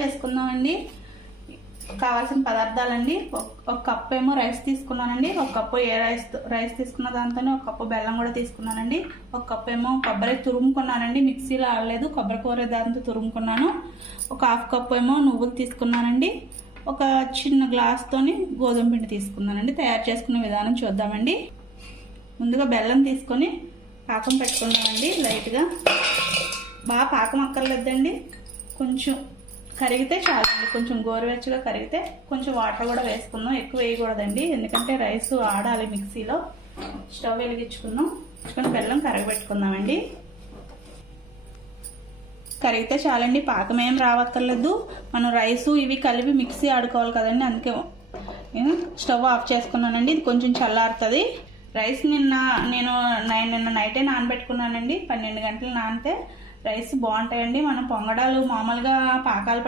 చేసుకుందామండి. కావాల్సిన పదార్థాలండి, ఒక కప్పు ఏమో రైస్ తీసుకున్నానండి. ఒక కప్పు రైస్ తీసుకున్న దాంతోనే ఒక కప్పు బెల్లం కూడా తీసుకున్నానండి. ఒక కప్పు ఏమో కొబ్బరి తురుముకున్నానండి, మిక్సీలో ఆడలేదు, కొబ్బరి కూర దాంతో తురుముకున్నాను. ఒక హాఫ్ కప్పు ఏమో నువ్వులు తీసుకున్నానండి. ఒక చిన్న గ్లాస్తోని గోధుమ పిండి తీసుకున్నానండి. తయారు చేసుకునే విధానం చూద్దామండి. ముందుగా బెల్లం తీసుకొని పాకం పెట్టుకున్నామండి. లైట్గా బాగా పాకం అక్కర్లేదండి, కొంచెం కరిగితే చాలండి. కొంచెం గోరువెచ్చగా కరిగితే కొంచెం వాటర్ కూడా వేసుకున్నాం, ఎక్కువ వేయకూడదండి, ఎందుకంటే రైస్ ఆడాలి మిక్సీలో. స్టవ్ వెలిగించుకున్నాం, బెల్లం కరగబెట్టుకుందామండి. కరిగితే చాలండి, పాకం ఏం రావక్కర్లేదు. మనం రైసు ఇవి కలిపి మిక్సీ ఆడుకోవాలి కదండి, అందుకే స్టవ్ ఆఫ్ చేసుకున్నానండి. ఇది కొంచెం చల్లారుతుంది. రైస్ నేను నిన్న నైటే నానబెట్టుకున్నానండి. 12 గంటలు నానితే రైస్ బాగుంటాయండి. మనం పొంగడాలు మామూలుగా పాకాలు